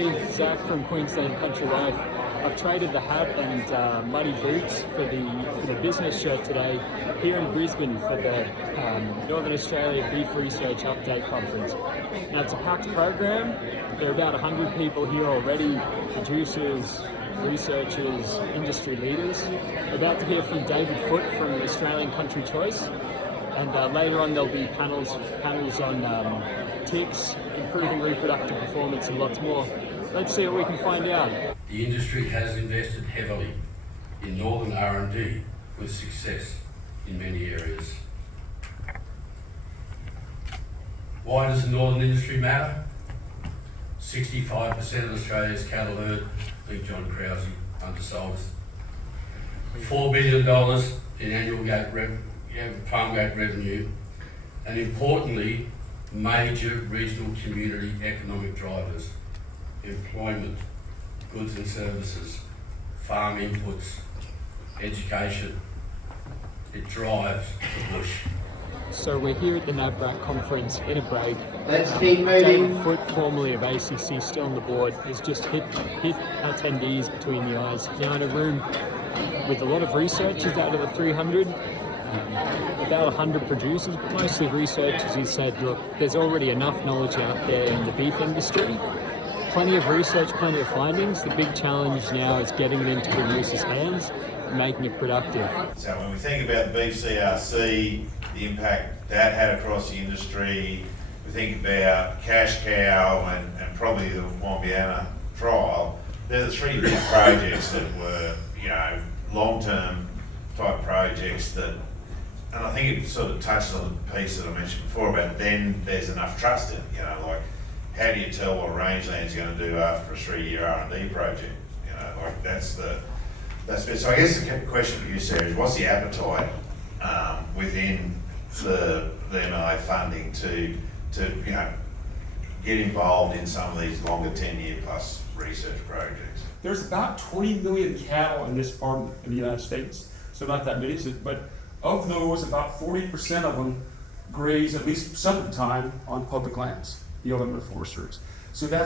G'day, Zach from Queensland Country Life. I've traded the hat and muddy boots for the business shirt today here in Brisbane for the Northern Australia Beef Research Update Conference. Now it's a packed program. There are about 100 people here already, producers, researchers, industry leaders. We're about to hear from David Foote from Australian Country Choice, and later on there'll be panels on ticks, improving reproductive performance and lots more. Let's see what we can find out. The industry has invested heavily in northern R&D with success in many areas. Why does the northern industry matter? 65% of Australia's cattle herd, I think John Krause undersold us. $4 billion in annual farm gate revenue, and importantly, major regional community economic drivers, employment, goods and services, farm inputs, education. It drives the bush. So we're here at the NABRAC conference in a break. Let's keep moving. David Foote, formerly of ACC, still on the board, has just hit attendees between the eyes. Now in a room with a lot of researchers out of the 300, about 100 producers, but mostly researchers. He said, look, there's already enough knowledge out there in the beef industry. Plenty of research, plenty of findings. The big challenge now is getting it into producers' hands and making it productive. So when we think about the beef CRC, the impact that had across the industry, we think about cash cow and probably the Wombiana trial, they're the three big projects that were, long-term type projects that, and I think it sort of touches on the piece that I mentioned before about then there's enough trust in, like how do you tell what rangeland's going to do after a 3-year R&D project? That's bit. So I guess the question for you, Sarah, is what's the appetite within the MLA funding to get involved in some of these longer 10-year plus research projects? There's about 20 million cattle in this part of the United States, so not that many, but of those, about 40% of them graze at least some of the time on public lands, the other foresters. So the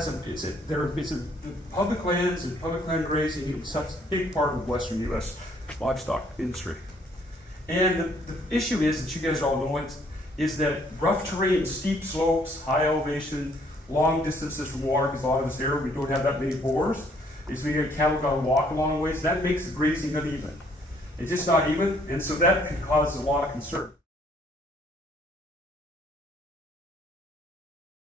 public lands and public land grazing is such a big part of the Western U.S. livestock industry. And the issue is that you guys all know is that rough terrain, steep slopes, high elevation, long distances from water, because a lot of this area we don't have that many bores, is we get cattle got to walk a long ways. That makes the grazing uneven. It's just not even, and so that can cause a lot of concern.